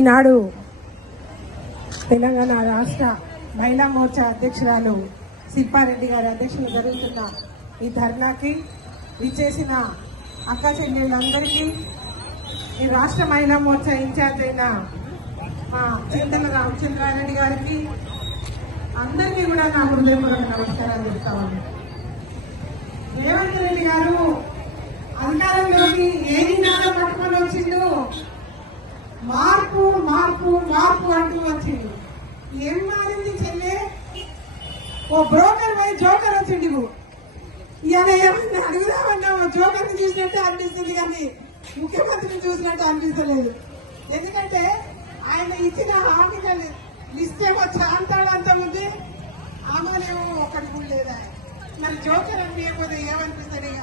ఈనాడు తెలంగాణ రాష్ట్ర మహిళా మోర్చా అధ్యక్షురాలు శిల్పారెడ్డి గారి అధ్యక్షులు జరుగుతున్న ఈ ధర్నాకి విచ్చేసిన అక్క చెల్లెళ్ళందరికీ, ఈ రాష్ట్ర మహిళా మోర్చా ఇన్ఛార్జ్ అయిన చింతల రామచంద్రారెడ్డి గారికి అందరికీ కూడా నా హృదయపూర్వక నమస్కారాలు చెప్తామని. రేవంత్ రెడ్డి గారు అధికారంలోకి ఏ నినాదం పట్టుకొని వచ్చిండు? మార్పు మార్పు మార్పు అంటూ వచ్చిండు. ఏం మారింది చెల్లె? ఓ బ్రోకర్ పోయి జోకర్ వచ్చిండు. ఇవాళ ఏమన్నా అడుగుదామన్నా జోకర్ని చూసినట్టు అనిపిస్తుంది, కానీ ముఖ్యమంత్రిని చూసినట్టు అనిపిస్తలేదు. ఎందుకంటే ఆయన ఇచ్చిన హామీల లిస్ట్ ఏమో చాంతాడంత ఉంది, ఆమెనేమో ఒక్కటి కూడా లేదా. మరి జోకర్ అనిపించకపోతే ఏమనిపిస్తుంది?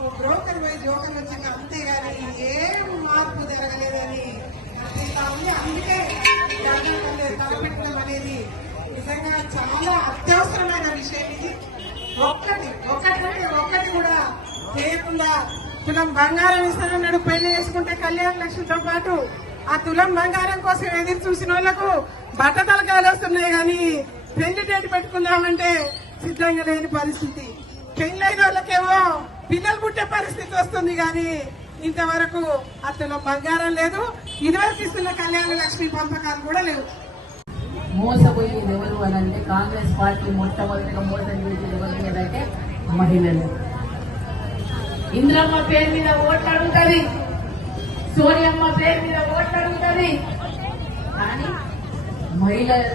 ఓ బ్రోకర్ పోయి జోకర్ వచ్చింది, అంతేగాని ఏం మార్పు జరగలేదని అనిపిస్తా ఉంది. అందుకే తలపెట్టడం అనేది నిజంగా చాలా అత్యవసరమైన విషయం. ఇది ఒక్కటి కూడా చేయకుండా తులం బంగారం ఇస్తానన్నాడు. పెళ్లి చేసుకుంటే కళ్యాణ లక్ష్మితో పాటు ఆ తులం బంగారం కోసం ఎదురు చూసిన వాళ్లకు బట్టతలకాయలు వస్తున్నాయి, కానీ పెళ్లి డేట్ పెట్టుకుందామంటే సిద్ధంగా లేని పరిస్థితి. పెళ్లైన వాళ్ళకేమో పిల్లలు పుట్టే పరిస్థితి వస్తుంది, కానీ ఇంతవరకు ఆ తులం బంగారం లేదు. ఇదివరకు ఇస్తున్న కళ్యాణ లక్ష్మి పంపకాలు కూడా లేవు. మోసపోయేది ఎవరు అని అంటే కాంగ్రెస్ పార్టీ మొట్టమొదటిగా మోసం చేసేది ఎవరి మీద అంటే మహిళలు. ఇంద్రమ్మ పేరు మీద ఓట్లు అడుగుతుంది, సోనియమ్మ పేరు మీద ఓట్లు అడుగుతుంది, కానీ మహిళలు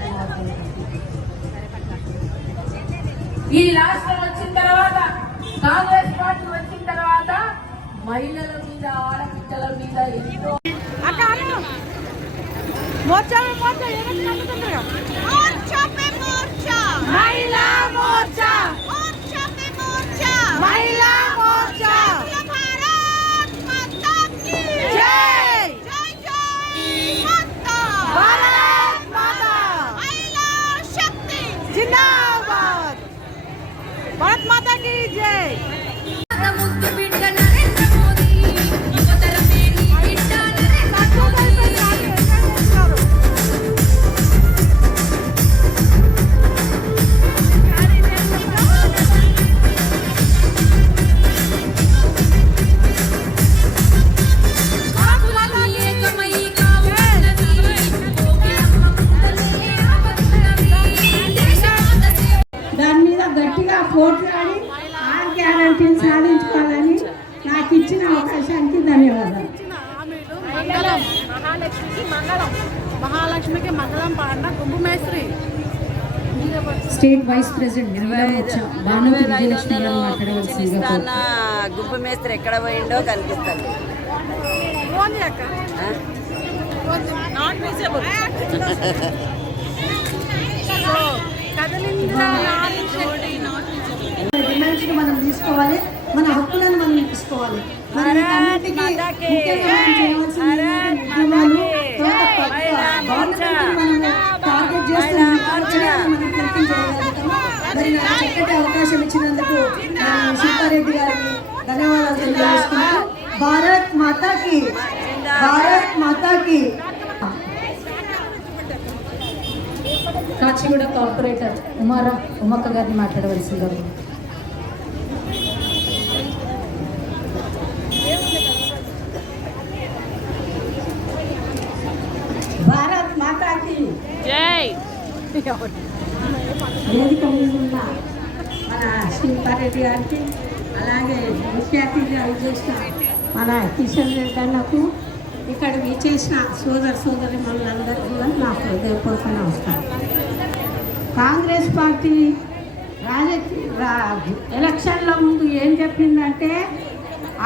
ఈ రాష్ట్రం వచ్చిన తర్వాత, కాంగ్రెస్ పార్టీ వచ్చిన తర్వాత మహిళల మీద, ఆడపిల్లల మీద ఎంతో మోర్చా మహిళా మోర్చా మహిళా మోర్చా భారత్ మాతా కీ జై, భారత్ మాతా, మహిళా శక్తి జిందాబాద్, భారత్ మాతా కీ జై. పోట్లాడి ఆ గ్యారంటీని సాధించుకోవాలని నాకు ఇచ్చిన అవకాశానికి ధన్యవాదాలు. మహాలక్ష్మికి మంగళం పాడిన కుంభమేశ్వరి స్టేట్ వైస్ ప్రెసిడెంట్ గుంపుమేస్త్రి ఎక్కడ పోయిండో కనిపిస్తుంది. డిమాండ్స్ మనం తీసుకోవాలి, మన హక్కులను మనం తీసుకోవాలి. చక్కటి అవకాశం ఇచ్చినందుకు శిల్పారెడ్డి గారికి ధన్యవాదాలు తెలియజేస్తున్నాను. భారత్ మాతాకి, భారత్ మాతాకి. కాచిగూడ కార్పొరేటర్ ఉమక్క గారిని మాట్లాడవలసిందిగా. భారత్ మాతాకి జై. వేదిక మీద ఉన్న మన శిల్పారెడ్డి గారికి, అలాగే ముఖ్య అతిథిగా చేసిన మన కిషన్ రెడ్డి అన్నకు, ఇక్కడ విచ్చేసిన సోదరి మనందరికీ కూడా నా హృదయపూర్వక నమస్కారం. కాంగ్రెస్ పార్టీ ఎలక్షన్ల ముందు ఏం చెప్పిందంటే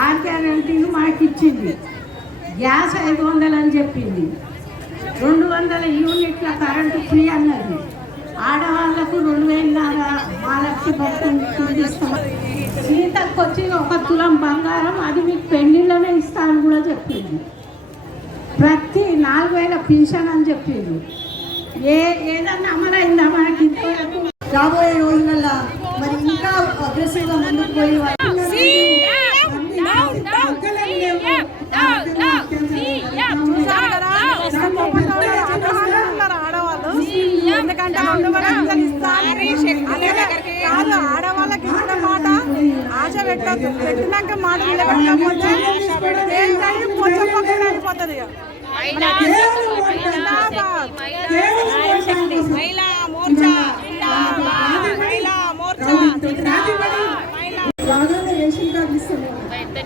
6 గ్యారెంటీలు మనకి ఇచ్చింది. గ్యాస్ 500 అని చెప్పింది, 200 యూనిట్ల కరెంటు ఫ్రీ అన్నది, ఆడవాళ్లకు 2000 వాళ్ళకి ఇస్తాం, సీతకు వచ్చి 1 తులం బంగారం, అది మీకు పెళ్లిలోనే ఇస్తానని కూడా చెప్పింది. ప్రతి 4000 పింఛన్ అని చెప్పింది. ఏదన్నా అమలైందా మనకి ఇంతవరకు? రాబోయే రోజులలో మరి ఇంకా అగ్రెసివ్గా ముందుకు పోయి చూసారు కదా మోర్చా పెట్టద్దు, పెట్టినాక మాట నిలబెట్టకపోతే ఏంటంటే మోర్చా పక్కన అయిపోతుంది ఇక. జిందాబాద్ మహిళా మోర్చా, మహిళా మోర్చా, బాగానే రేషన్ కార్డు ఇస్తున్నారు.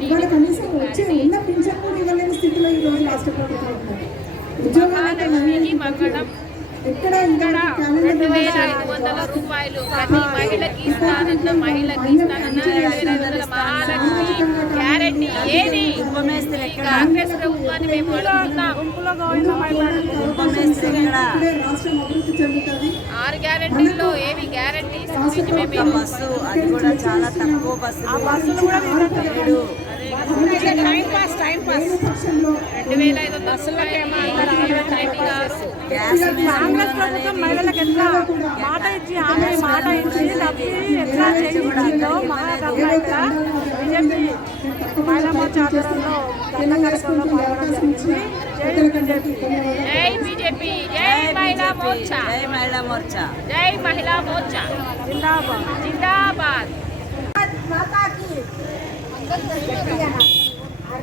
ఇవాళ కనీసం వచ్చే ఉన్న పింఛన్ కూడా ఇవ్వలేని స్థితిలో ఈ రోజు రాష్ట్ర ప్రభుత్వం ఉన్నారు. ఉద్యోగాలకు ఎక్కడ ఇంకా క్యాలెండర్ 2500 రూపాయలు ప్రతి మహిళకి ఇస్తానన్న గ్యారెంటీ ఏది? కాంగ్రెస్ ప్రభుత్వాన్ని మేము అడుగుతున్నాం. గుంపులో గోవింద మహిళలు ఇప్పుడే రాష్ట్రం అభివృద్ధి చెందుతుంది. 6 గ్యారెంటీలో ఏవి గ్యారెంటీ బస్సు అది కూడా చాలా తక్కువ బస్సు. ఆ బస్సులు కూడా తిరగట్లేదు. టైం పాస్ 2500 బస్సులకే కాంగ్రెస్ ప్రభుత్వం మహిళలకు ఎట్లా మాట ఇచ్చి ఆమె మాట ఇచ్చి తప్పి ఎట్లా చేయించిందో మహాసభలో ఇక్కడ బీజేపీ మహిళా మోర్చా ఆధ్వర్యంలో ధర్నా కార్యక్రమంలో పాల్గొనడం జరిగింది. జై బీజేపీ. జై బీజేపీ, జై మహిళా మోర్చా, జై మహిళా మోర్చా, జై మహిళా మోర్చా, జిందాబాద్. జిందాబాద్.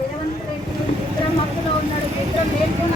రేవంత్ రెడ్డి విక్రమ్ హక్కులో ఉన్నాడు, విక్రమ్ మేల్కొన్నాడు.